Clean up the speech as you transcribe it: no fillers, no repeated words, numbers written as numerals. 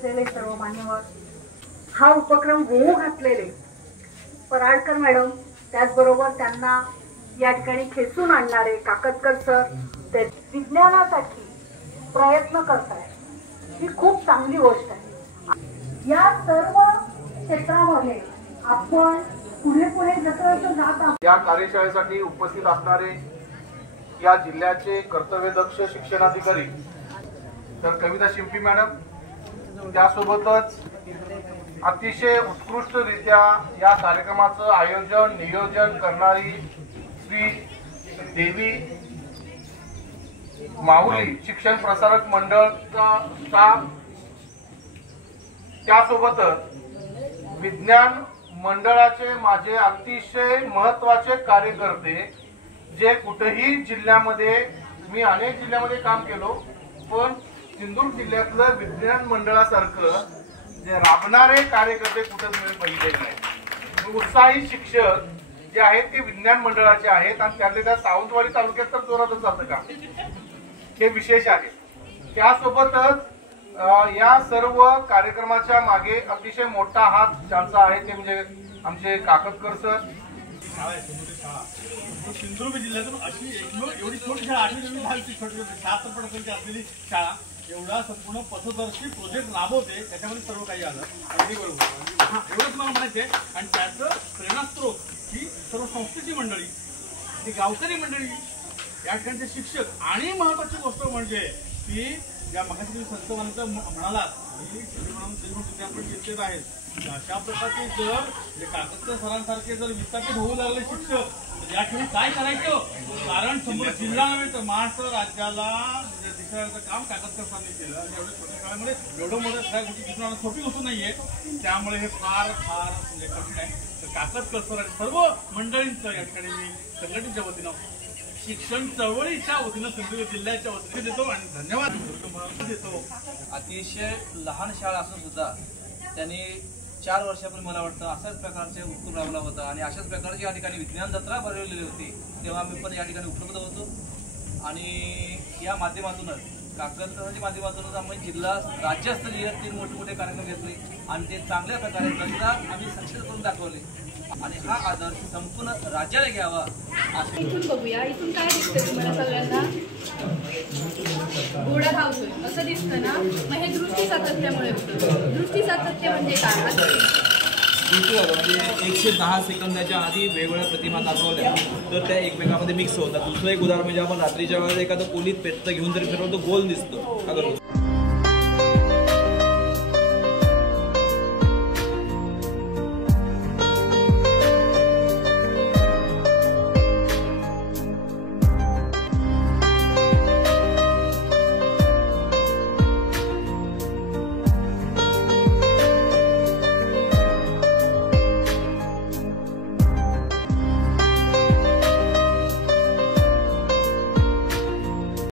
असलेले सर्व मान्यवर, हा उपक्रम होऊ घातलेले पराडकर मॅडम, त्याचबरोबर त्यांना या ठिकाणी खेचून आणणारे काकतकर सर, ते विज्ञानासाठी प्रयत्न करतायत, ही खूप चांगली गोष्ट आहे। या सर्व क्षेत्रामध्ये आपण पुढे पुढे जसं जात आहोत। या कार्यशाळेसाठी उपस्थित असणारे या जिल्ह्याचे कर्तव्यदक्ष शिक्षणाधिकारी तर कविता शिंपी मॅडम, त्यासोबतच अतिशय उत्कृष्टरित्या या कार्यक्रमाचं आयोजन नियोजन करणारी श्री देवी माऊली शिक्षण प्रसारक मंडळचा स्टाफ, त्यासोबतच विज्ञान मंडळाचे माझे अतिशय महत्त्वाचे कार्यकर्ते, जे कुठेही जिल्ह्यामध्ये, मी अनेक जिल्ह्यामध्ये काम केलो, पण सिंधुदुर्ग जिल्ह्यातलं विज्ञान मंडळासारखं जे राबणारे कार्यकर्ते कुठेच मी बघितले नाही। उत्साही शिक्षक जे आहेत ते विज्ञान मंडळाचे आहेत आणि त्यातले त्या सावंतवाडी तालुक्यात तर जोरातच चालतं का, हे विशेष आहे। त्यासोबतच या सर्व कार्यक्रमाच्या मागे अतिशय मोठा हात ज्यांचा आहे ते म्हणजे आमचे काकतकर सर। सिंधुदुर्ग जिल्ह्यातून अशी एवढी छोटी शाळा, 8वी 9वी 10वी छोटी 76% असलेली शाळा एवढा संपूर्ण पथदर्शी प्रोजेक्ट राबवते, त्याच्यामध्ये सर्व काही आलं, अगदी बरोबर, एवढंच मला म्हणायचे। आणि त्याचं प्रेरणास्त्रोत ही सर्व संस्थेची मंडळी, ती गावकरी मंडळी, या ठिकाणचे शिक्षक, आणि महत्वाची गोष्ट म्हणजे की ज्या मगाशी तुम्ही संत म्हणालात की आपण चिंतित आहेत, अशा प्रकारचे जर काकतकर सरांसारखे जर विस्थापित होऊ लागले शिक्षक, या ठिकाणी काय करायचं, कारण संपूर्ण जिल्हा नव्हे तर महाराष्ट्र राज्याला दिसण्याचं काम काकतकर सरांनी केलं। आणि एवढ्या छोट्या काळामध्ये एवढं मोठ्या सगळ्या गोष्टी दिसून सोपी गोष्ट नाहीये, त्यामुळे हे फार फार म्हणजे कठीण आहे। तर काकतकर सर आणि सर्व मंडळींचं या ठिकाणी मी संघटनेच्या वतीनं, शिक्षण चळवळीच्या वतीनं, सिंधुदुर्ग जिल्ह्याच्या वतीने देतो आणि धन्यवाद देतो। अतिशय लहान शाळा असून सुद्धा त्यांनी 4 वर्षापूर्वी मला वाटतं अशाच प्रकारचे उपक्रम राबवला होता आणि अशाच प्रकारची या ठिकाणी विज्ञान जत्रा भरवलेली होती, तेव्हा मी पण या ठिकाणी उपलब्ध होतो। आणि या माध्यमातूनच काकतकरांच्या माध्यमातूनच आम्ही जिल्हा राज्यस्तरीय 3 मोठे कार्यक्रम घेतले आणि ते चांगल्या प्रकारे जगतात आम्ही सक्सेस करून दाखवले आणि हा आदर्श संपूर्ण राज्याला घ्यावा। इथून बघूया, इथून काय दिसतंय तुम्हाला सगळ्यांना? घोडा धावतोय असं दिसतं ना, मग हे दृष्टी सातत्यामुळे होतं। दृष्टी सातत्य म्हणजे काय? म्हणजे 110 सेकंदाच्या आधी वेगवेगळ्या प्रतिमा दाखवल्या तर त्या एकमेकांमध्ये मिक्स होतात। दुसरं एक उदाहरण म्हणजे आपण रात्रीच्या वेळेला एखादं कोलीत पेटतं घेऊन जरी फिरवतो, गोल दिसतो, अगर